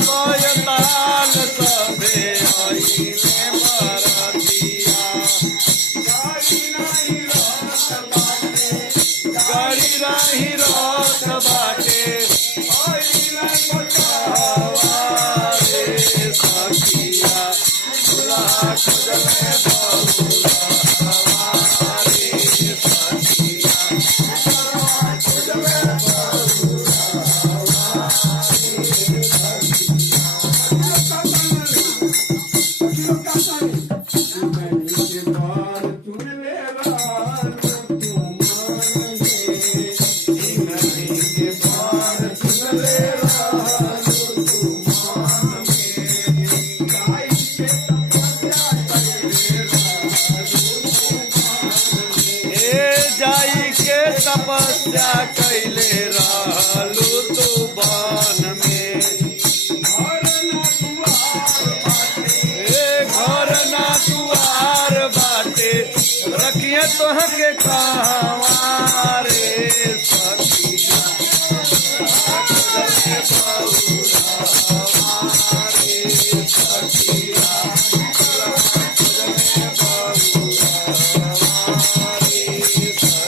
भूतमयताल सभे आईले बरतिया गाड़ी राही रथ बाटे हवारे सखिया दुल्हा खोजले बहुरा हवारे सखिया खोजले तपस्या कैले रहलू तू वन में घर ना दुआर बाटे रखिए तोह के कहा